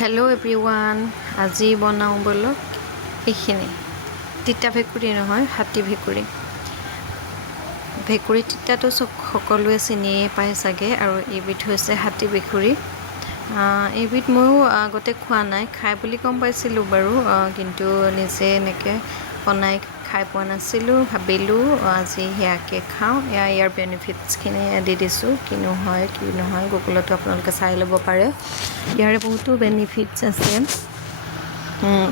Hello' everyone, আজি বনাওঁ বলক এইখিনি তিতা ভেকুৰী নহয়, হাতী ভেকুৰী। ভেকুৰী তিতাটো সকলোৱে চিনিয়ে পায় চাগে, আৰু এইবিধ হৈছে হাতী ভেকুৰী। এইবিধ ময়ো আগতে খোৱা নাই, খাই বুলি গম পাইছিলোঁ বাৰু, কিন্তু নিজে এনেকৈ বনাই খাই পোৱা নাছিলোঁ। ভাবিলোঁ আজি সেয়াকে খাওঁ, ইয়াৰ বেনিফিটছখিনি দি দিছোঁ। কিনো হয় কি নহয় গুগলতো আপোনালোকে চাই ল'ব পাৰে। ইয়াৰে বহুতো বেনিফিটছ আছে।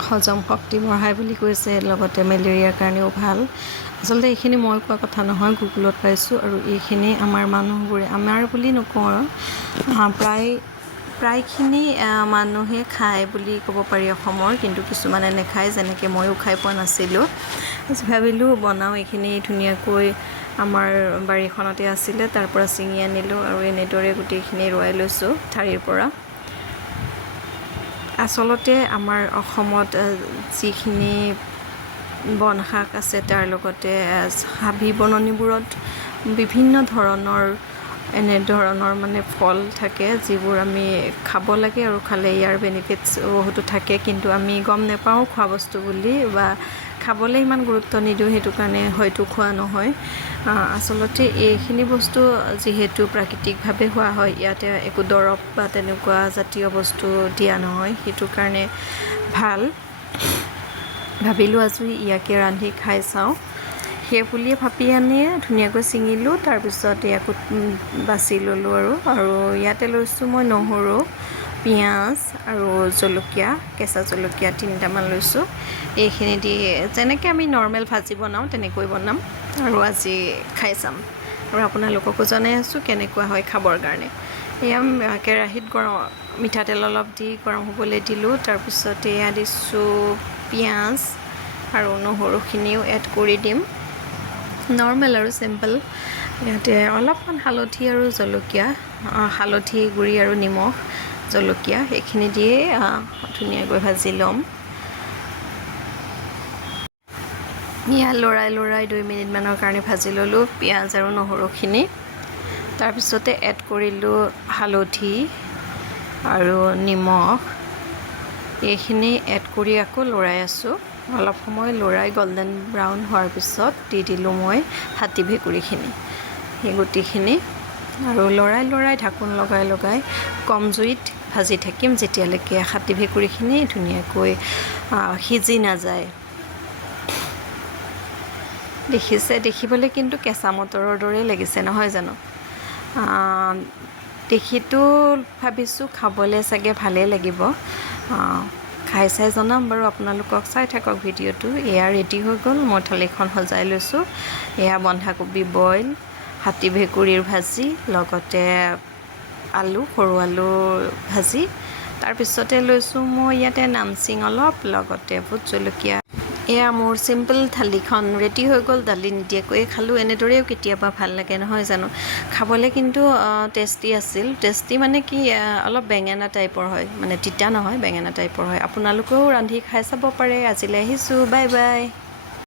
হজম শক্তি বঢ়ায় বুলি কৈছে, লগতে মেলেৰিয়াৰ কাৰণেও ভাল। আচলতে এইখিনি মই কোৱা কথা নহয়, গুগলত পাইছোঁ। আৰু এইখিনি আমাৰ মানুহবোৰে, আমাৰ বুলি নকওঁ আৰু প্ৰায়খিনি মানুহে খায় বুলি ক'ব পাৰি অসমৰ, কিন্তু কিছুমানে নেখায়, যেনেকৈ ময়ো খাই পোৱা নাছিলোঁ। ভাবিলোঁ বনাওঁ এইখিনি ধুনীয়াকৈ। আমাৰ বাৰীখনতে আছিলে, তাৰ পৰা ছিঙি আনিলোঁ আৰু এনেদৰে গোটেইখিনি ৰোৱাই লৈছোঁ ঠাৰিৰ পৰা। আচলতে আমাৰ অসমত যিখিনি বন শাক আছে, তাৰ লগতে হাবি বননিবোৰত বিভিন্ন ধৰণৰ এনেধৰণৰ মানে ফল থাকে, যিবোৰ আমি খাব লাগে, আৰু খালে ইয়াৰ বেনিফিটছ বহুতো থাকে, কিন্তু আমি গম নাপাওঁ খোৱা বস্তু বুলি, বা খাবলৈ ইমান গুৰুত্ব নিদিওঁ, সেইটো কাৰণে হয়তো খোৱা নহয়। আচলতে এইখিনি বস্তু যিহেতু প্ৰাকৃতিকভাৱে হোৱা হয়, ইয়াতে একো দৰৱ বা তেনেকুৱা জাতীয় বস্তু দিয়া নহয়, সেইটো কাৰণে ভাল। ভাবিলোঁ আজি ইয়াকে ৰান্ধি খাই চাওঁ, সেই বুলিয়ে ভাবি আনি ধুনীয়াকৈ ছিঙিলোঁ। তাৰপিছত ইয়াকো বাছি ল'লোঁ আৰু ইয়াতে লৈছোঁ মই নহৰু, পিঁয়াজ আৰু জলকীয়া, কেঁচা জলকীয়া 3টামান লৈছোঁ। এইখিনি দি যেনেকৈ আমি নৰ্মেল ভাজি বনাওঁ তেনেকৈ বনাম, আৰু আজি খাই চাম, আৰু আপোনালোককো জনাই আছোঁ কেনেকুৱা হয় খাবৰ কাৰণে। এয়া কেৰাহীত মিঠাতেল অলপ দি গৰম হ'বলৈ দিলোঁ। তাৰপিছত এয়া দিছোঁ পিঁয়াজ আৰু নহৰুখিনিও এড কৰি দিম, নৰ্মেল আৰু চিম্পল। ইয়াতে অলপমান হালধি আৰু জলকীয়া, হালধি গুড়ি আৰু নিমখ, জলকীয়া, এইখিনি দিয়ে ধুনীয়াকৈ ভাজি ল'ম। ইয়াত লৰাই 2 মিনিটমানৰ কাৰণে ভাজি ল'লোঁ পিঁয়াজ আৰু নহৰুখিনি। তাৰপিছতে এড কৰিলোঁ হালধি আৰু নিমখ, এইখিনি এড কৰি আকৌ লৰাই আছোঁ। অলপ সময় লৰাই গল্ডেন ব্ৰাউন হোৱাৰ পিছত দি দিলোঁ মই হাতী ভেকুৰীখিনি, সেই গোটেইখিনি, আৰু লৰাই ঢাকোন লগাই কম জুইত ভাজি থাকিম, যেতিয়ালৈকে হাতী ভেকুৰীখিনি ধুনীয়াকৈ সিজি নাযায়। দেখিবলৈ কিন্তু কেঁচা মটৰৰ দৰেই লাগিছে, নহয় জানো? দেখিতো ভাবিছোঁ খাবলৈ চাগে ভালেই লাগিব। খাই চাই জনাম বাৰু আপোনালোকক, চাই থাকক ভিডিঅ'টো। এয়া ৰেডি হৈ গ'ল, মই থালিখন সজাই লৈছোঁ। এয়া বন্ধাকবি বইল, হাতী ভেকুৰীৰ ভাজি, লগতে আলু, সৰু আলু ভাজি। তাৰপিছতে লৈছোঁ মই ইয়াতে নামচিং অলপ, লগতে ভোট জলকীয়া। এয়া মোৰ চিম্পল থালিখন ৰেডি হৈ গ'ল। দালি নিদিয়াকৈয়ে খালোঁ, এনেদৰেও কেতিয়াবা ভাল লাগে, নহয় জানো? খাবলৈ কিন্তু টেষ্টি আছিল। টেষ্টি মানে কি, অলপ বেঙেনা টাইপৰ হয়, মানে তিতা নহয়, বেঙেনা টাইপৰ হয়। আপোনালোকেও ৰান্ধি খাই চাব পাৰে। আজিলৈ আহিছোঁ, বাই বাই।